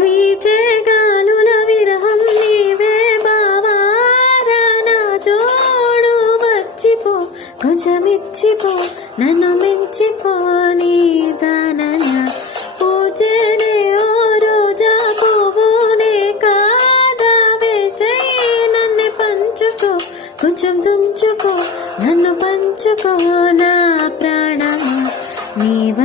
వీచే గాలుల విరహం నీవే బావారా నా జోడు వచ్చిపో కొంచెమిచ్చిపో నన్ను మించిపో నీ దానన్నా పూజనే ఓ రోజా పువ్వునే కాదా వేచయి నన్ను పంచుకో కొంచెం తుంచుకో నన్ను పంచుకో నా ప్రాణమా నీవ